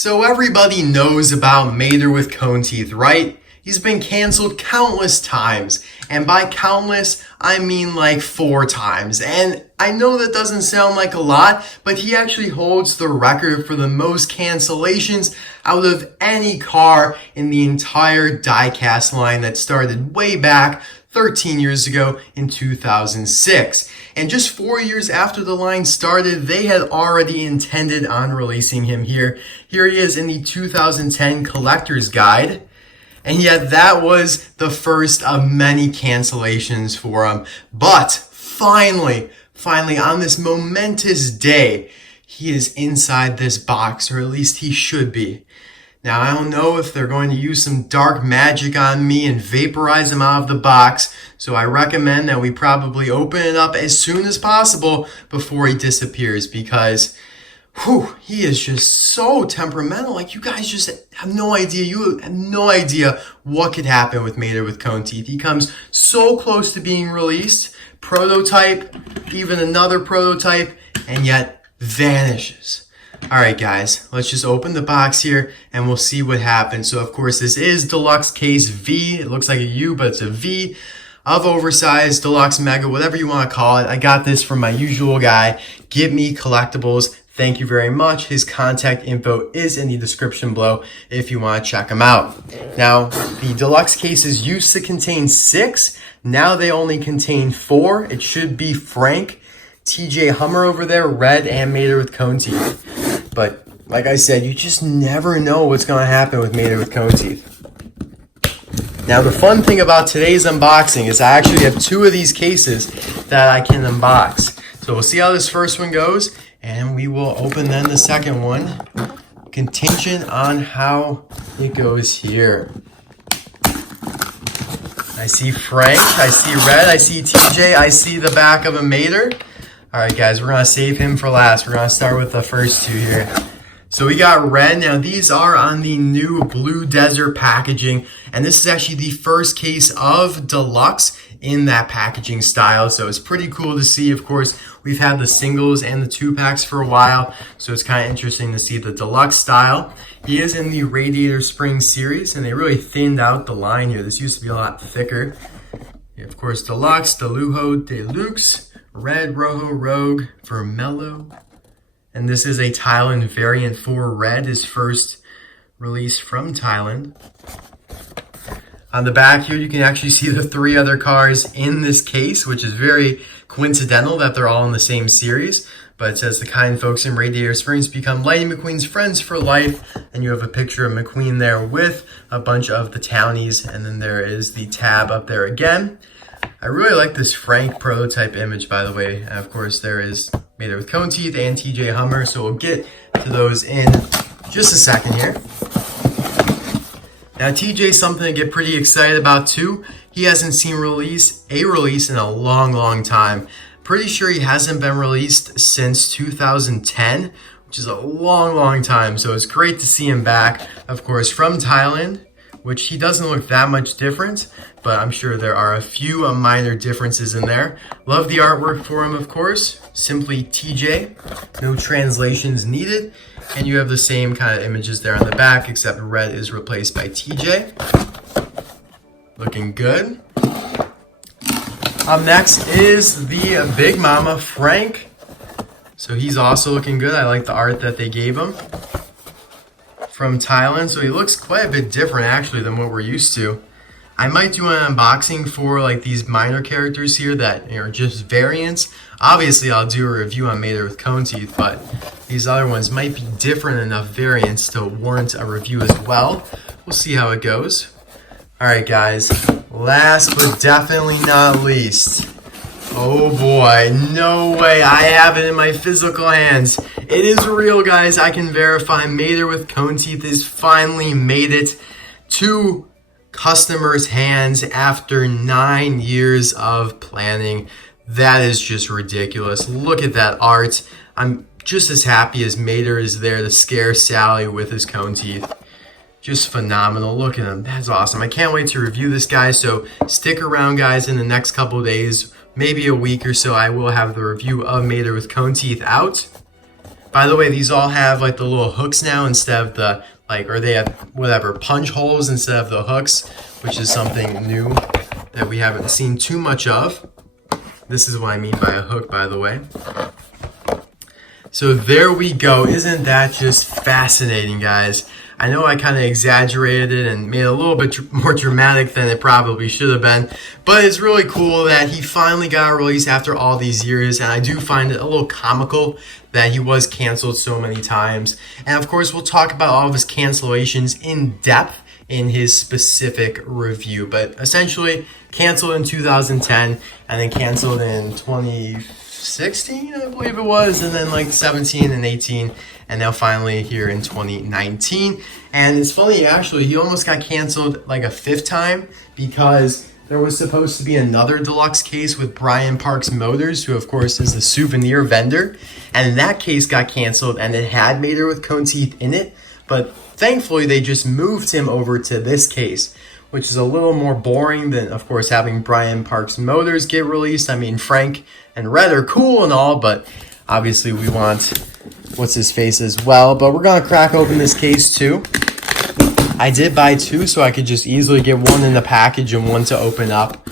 So everybody knows about Mater with cone teeth, right? He's been canceled countless times, and by countless, I mean like 4 times. And I know that doesn't sound like a lot, but he actually holds the record for the most cancellations out of any car in the entire die-cast line that started way back 13 years ago in 2006. And just 4 years after the line started, they had already intended on releasing him here. Here he is in the 2010 Collector's Guide. And yet that was the first of many cancellations for him. But finally, on this momentous day, he is inside this box, or at least he should be. Now, I don't know if they're going to use some dark magic on me and vaporize him out of the box, so I recommend that we probably open it up as soon as possible before he disappears, because he is just so temperamental. Like, you guys just have no idea. You have no idea what could happen with Mater with cone teeth. He comes so close to being released, prototype, even another prototype, and yet vanishes. All right, guys, let's just open the box here and we'll see what happens. So, of course, this is Deluxe Case V. It looks like a U, but it's a V of oversized, deluxe, mega, whatever you want to call it. I got this from my usual guy, GetMeCollectibles. Thank you very much. His contact info is in the description below if you want to check him out. Now, the deluxe cases used to contain 6. Now they only contain 4. It should be Frank, TJ Hummer over there, red, and Mater with cone teeth. But like I said, you just never know what's going to happen with Mater with cone teeth. Now, the fun thing about today's unboxing is I actually have 2 of these cases that I can unbox. So we'll see how this first one goes, and we will open then the second one, contingent on how it goes here. I see Frank, I see red, I see TJ, I see the back of a Mater. All right, guys, we're going to save him for last. We're going to start with the first 2 here. So we got red. Now, these are on the new Blue Desert packaging, and this is actually the first case of Deluxe in that packaging style, so it's pretty cool to see. Of course, we've had the singles and the 2-packs for a while, so it's kind of interesting to see the Deluxe style. He is in the Radiator Spring series, and they really thinned out the line here. This used to be a lot thicker. Of course, Deluxe, Delujo, Deluxe, Red, Rojo, Rogue, Vermelho. And this is a Thailand variant for red, his first release from Thailand. On the back here, you can actually see the 3 other cars in this case, which is very coincidental that they're all in the same series. But it says the kind folks in Radiator Springs become Lightning McQueen's friends for life. And you have a picture of McQueen there with a bunch of the townies. And then there is the tab up there again. I really like this Frank prototype image, by the way. And of course, there is Mater with cone teeth and TJ Hummer. So we'll get to those in just a second here. Now, TJ's something to get pretty excited about too. He hasn't seen a release in a long time. Pretty sure he hasn't been released since 2010, which is a long time. So it's great to see him back, of course, from Thailand, which he doesn't look that much different, but I'm sure there are a few minor differences in there. Love the artwork for him, of course. Simply TJ, no translations needed. And you have the same kind of images there on the back, except red is replaced by TJ. Looking good. Up next is the Big Mama, Frank. So he's also looking good. I like the art that they gave him. From Thailand, so he looks quite a bit different actually than what we're used to. I might do an unboxing for like these minor characters here that are just variants. Obviously, I'll do a review on Mater with cone teeth, but these other ones might be different enough variants to warrant a review as well. We'll see how it goes. All right, guys, last but definitely not least. Oh boy, no way, I have it in my physical hands. It is real, guys. I can verify Mater with cone teeth has finally made it to customers' hands after 9 years of planning. That is just ridiculous. Look at that art. I'm just as happy as Mater is there to scare Sally with his cone teeth. Just phenomenal. Look at him. That's awesome. I can't wait to review this guy, so stick around, guys. In the next couple of days, maybe a week or so, I will have the review of Mater with cone teeth out. By the way, these all have like the little hooks now instead of the or they have whatever punch holes instead of the hooks, which is something new that we haven't seen too much of. This is what I mean by a hook, by the way. So there we go. Isn't that just fascinating, guys? I know I kind of exaggerated it and made it a little bit more dramatic than it probably should have been, but it's really cool that he finally got a release after all these years, and I do find it a little comical that he was canceled so many times. And of course, we'll talk about all of his cancellations in depth in his specific review, but essentially canceled in 2010 and then canceled in 2016, I believe it was, and then like 17 and 18, and now finally here in 2019. And it's funny, actually, he almost got canceled like a 5th time because there was supposed to be another deluxe case with Brian Parks Motors, who of course is the souvenir vendor, and that case got canceled and it had Mater with cone teeth in it, but thankfully they just moved him over to this case, which is a little more boring than, of course, having Brian Parks Motors get released. I mean, Frank and Red are cool and all, but obviously we want what's-his-face as well. But we're going to crack open this case too. I did buy 2 so I could just easily get one in the package and one to open up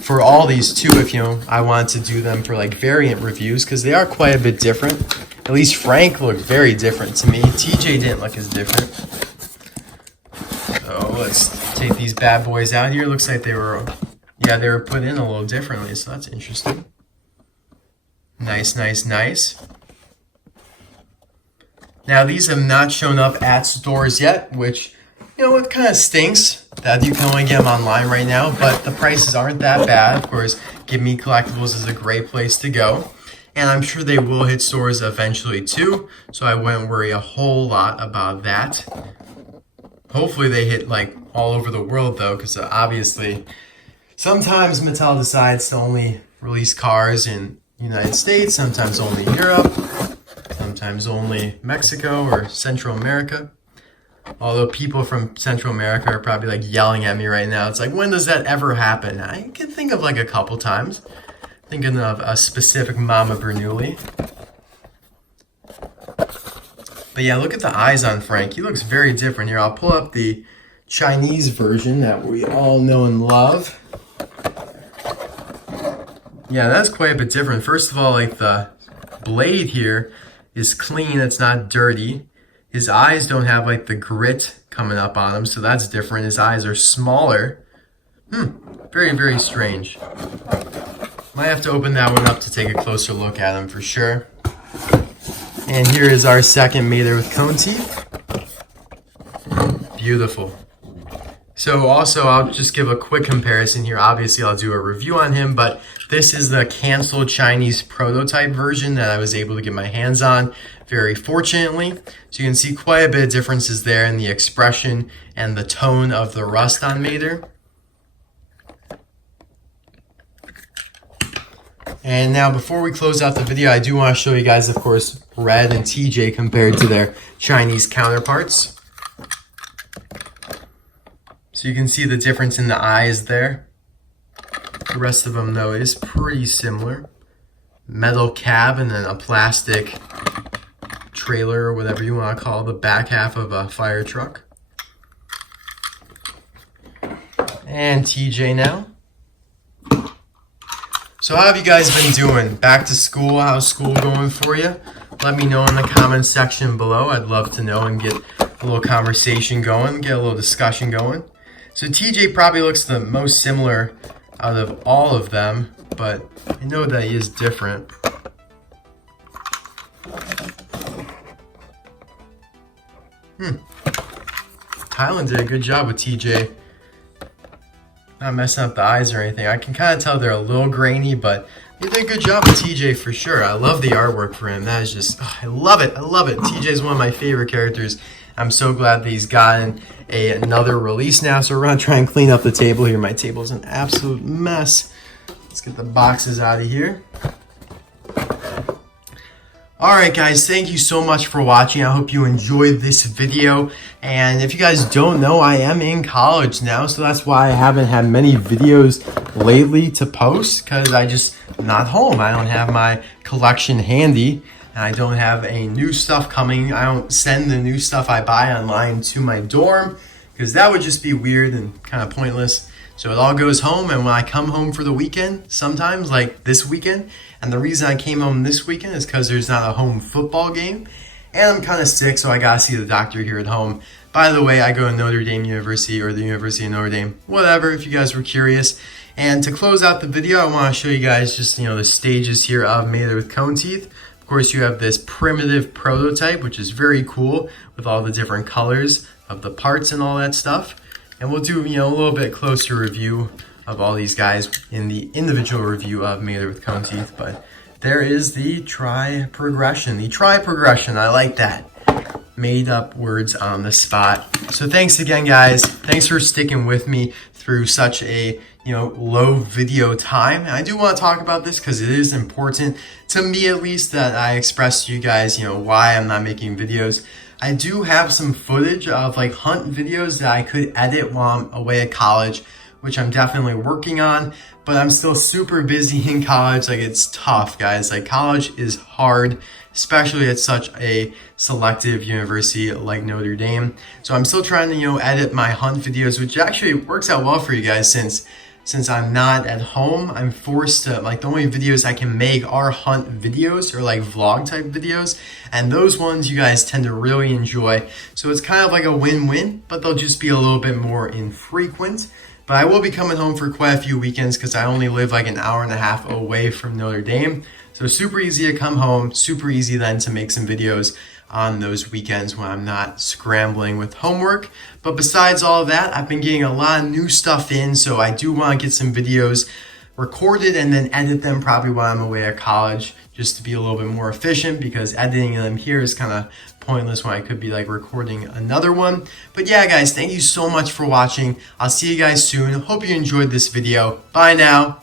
for all these 2 if, I wanted to do them for like variant reviews, because they are quite a bit different. At least Frank looked very different to me. TJ didn't look as different. So let's take these bad boys out here. Looks like they were put in a little differently, so that's interesting. Nice, nice, nice. Now, these have not shown up at stores yet, which, it kind of stinks that you can only get them online right now, but the prices aren't that bad. Of course, GetMeCollectibles is a great place to go, and I'm sure they will hit stores eventually too, so I wouldn't worry a whole lot about that. Hopefully they hit like all over the world though, because obviously sometimes Mattel decides to only release cars in the United States, sometimes only Europe, sometimes only Mexico or Central America. Although people from Central America are probably like yelling at me right now. It's like, when does that ever happen? I can think of like a couple times. Thinking of a specific Mama Bernoulli. But yeah, look at the eyes on Frank. He looks very different here. I'll pull up the Chinese version that we all know and love. Yeah, that's quite a bit different. First of all, like the blade here is clean. It's not dirty. His eyes don't have like the grit coming up on them, so that's different. His eyes are smaller. Very, very strange. Might have to open that one up to take a closer look at him for sure. And here is our second Mater with cone teeth. Beautiful. So also, I'll just give a quick comparison here. Obviously, I'll do a review on him, but this is the canceled Chinese prototype version that I was able to get my hands on, very fortunately. So you can see quite a bit of differences there in the expression and the tone of the rust on Mater. And now, before we close out the video, I do want to show you guys, of course, Red and TJ compared to their Chinese counterparts. So you can see the difference in the eyes there. The rest of them, though, is pretty similar. Metal cab and then a plastic trailer, or whatever you want to call the back half of a fire truck. And TJ now. So how have you guys been doing? Back to school? How's school going for you? Let me know in the comments section below. I'd love to know and get a little conversation going, get a little discussion going. So TJ probably looks the most similar out of all of them, but I know that he is different. Thailand did a good job with TJ. Not messing up the eyes or anything. I can kind of tell they're a little grainy, but they did a good job with TJ for sure. I love the artwork for him. That is just, I love it. I love it. TJ is one of my favorite characters. I'm so glad that he's gotten another release now. So we're going to try and clean up the table here. My table is an absolute mess. Let's get the boxes out of here. Alright guys, thank you so much for watching. I hope you enjoyed this video. And if you guys don't know, I am in college now, so that's why I haven't had many videos lately to post, because I'm not home. I don't have my collection handy. and I don't have any new stuff coming. I don't send the new stuff I buy online to my dorm because that would just be weird and kind of pointless. So it all goes home, and when I come home for the weekend, sometimes like this weekend, and the reason I came home this weekend is because there's not a home football game, and I'm kind of sick, so I gotta see the doctor here at home. By the way, I go to Notre Dame University, or the University of Notre Dame, whatever, if you guys were curious. And to close out the video, I want to show you guys just, the stages here of Made It with Cone Teeth. Of course, you have this primitive prototype, which is very cool, with all the different colors of the parts and all that stuff. And we'll do, a little bit closer review of all these guys in the individual review of Made It with Cone Teeth. But there is the tri-progression. I like that. Made up words on the spot. So thanks again, guys. Thanks for sticking with me through such a, low video time. And I do want to talk about this because it is important to me, at least, that I express to you guys, why I'm not making videos. I do have some footage of hunt videos that I could edit while I'm away at college, which I'm definitely working on, but I'm still super busy in college. It's tough, guys. College is hard, especially at such a selective university like Notre Dame. So I'm still trying to, edit my hunt videos, which actually works out well for you guys since I'm not at home. I'm forced to, the only videos I can make are hunt videos or vlog type videos. And those ones you guys tend to really enjoy. So it's kind of like a win-win, but they'll just be a little bit more infrequent. But I will be coming home for quite a few weekends because I only live an hour and a half away from Notre Dame. So super easy to come home, super easy then to make some videos on those weekends when I'm not scrambling with homework. But besides all of that, I've been getting a lot of new stuff in, so I do want to get some videos recorded and then edit them probably while I'm away at college, just to be a little bit more efficient, because editing them here is kind of pointless when I could be recording another one. But yeah, guys, thank you so much for watching. I'll see you guys soon. Hope you enjoyed this video. Bye now.